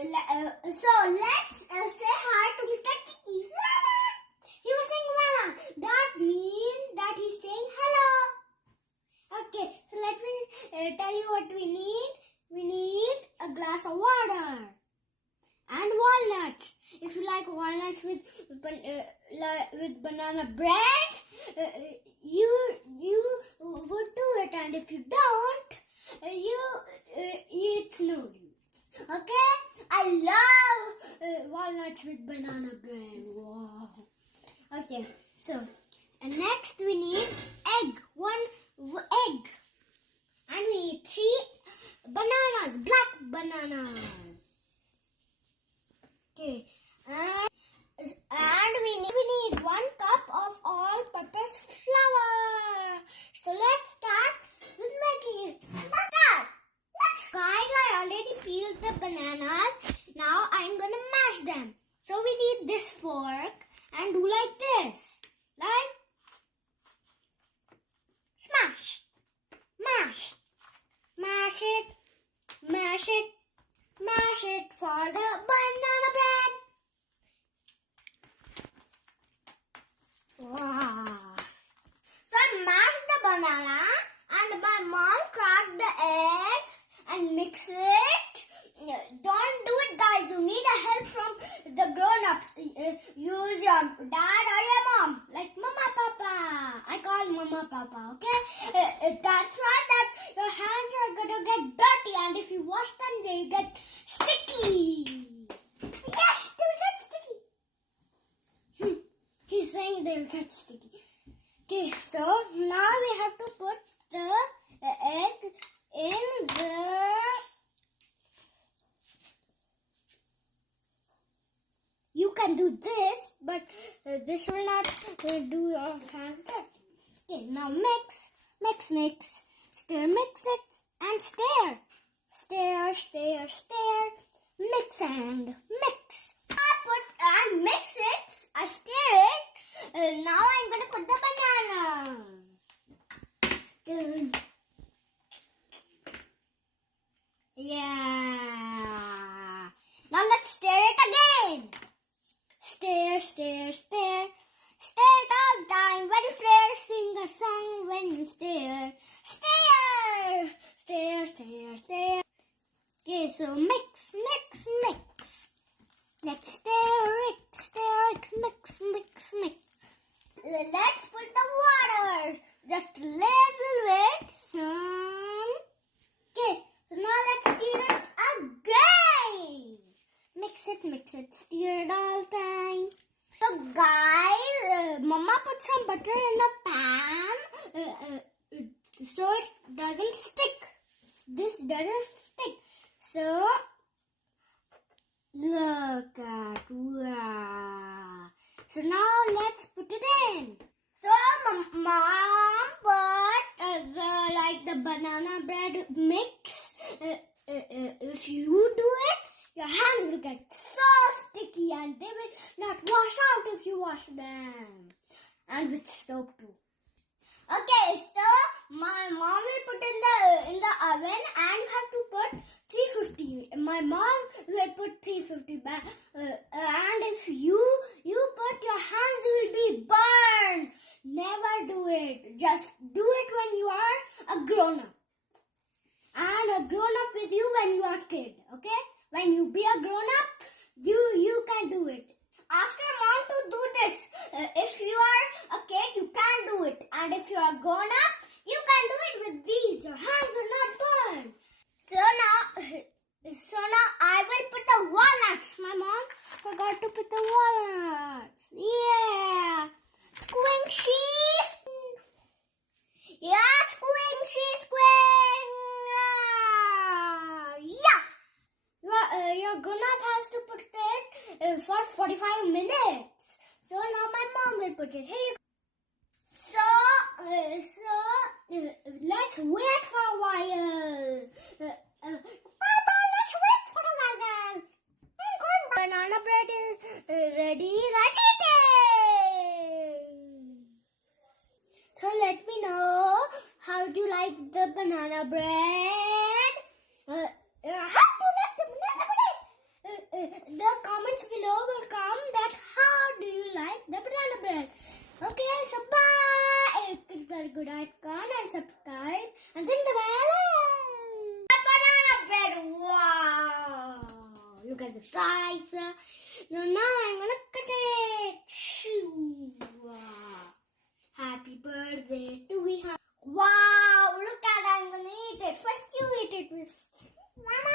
So let's say hi to Mr. Tiki. Mama! He was saying Mama. That means that he's saying hello. Okay, so let me tell you what we need. We need a glass of water and walnuts. If you like walnuts with banana bread, you would do it, and if you don't, it's no use. Okay, I love walnuts with banana bread. Wow. Okay, so and next we need egg. One egg, and we need 3 bananas, black bananas. Okay, and we need 1 cup of all-purpose flour. So let's start with making it. Guys, I already peeled the bananas. Now I'm gonna mash them. So we need this fork and do like this, right? Smash, mash, mash it, mash it, mash it for the banana bread. Wow. So I mashed the banana and my mom cracked the egg and mix it. Don't do it, guys. You need a help from the grown-ups. Use your dad or your mom, like Mama Papa. I call Mama Papa, okay? That's right, that your hands are gonna get dirty, and if you wash them, they get sticky. Yes, they will get sticky. He's saying they will get sticky. Okay, so now we have to put the egg in the... You can do this, but this will not do your hands dirty. Okay, now mix, mix, mix. Stir, mix it, and stir. Stir, stir, stir. Mix and mix. I mix it, I stir it. Now I'm going to put the banana. Yeah. Now let's stir it again. Stir, stir, stir. Stir it all the time. When you stir, sing a song when you stir. Stir! Stir, stir, stir. Okay, so mix, mix, mix. Let's stir it, mix, mix, mix. Let's put the water. Just a little bit. Some. Okay, so now let's stir it again. Mix it, stir it all the time. So guys, Mama put some butter in the pan so it doesn't stick. This doesn't stick. So look at, wow. So now let's put it in. So Mom put the banana bread mix. If you do it, your hands will get so sticky and they will not wash out if you wash them. And with soap too. Okay, so my mom will put in the oven and you have to put 350. My mom will put 350 back. And if you put, your hands will be burned. Never do it. Just do it when you are a grown-up. And a grown-up with you when you are a kid, okay? When you be a grown-up, you can do it. Ask your mom to do this. If you are a kid, you can do it. And if you are grown-up, you can do it with these. Your hands will not burn. So now I will put the walnuts. My mom forgot to put the walnuts. Yeah. Squinchy. Yeah, squinchy, squing. Yeah. Your grown-up has to put it for 45 minutes. So now my mom will put it. Here you go. So let's wait for a while. Papa, let's wait for a while. Banana bread is ready. Let's eat it. So let me know, how do you like the banana bread? How do you like the banana bread? banana bread. Okay, so bye. Click the good icon and subscribe and ring the bell. A banana bread. Wow. Look at the size. Now I'm gonna cut it. Shoo. Wow. Happy birthday to me. Wow. Look at I'm gonna eat it. First you eat it with Mama.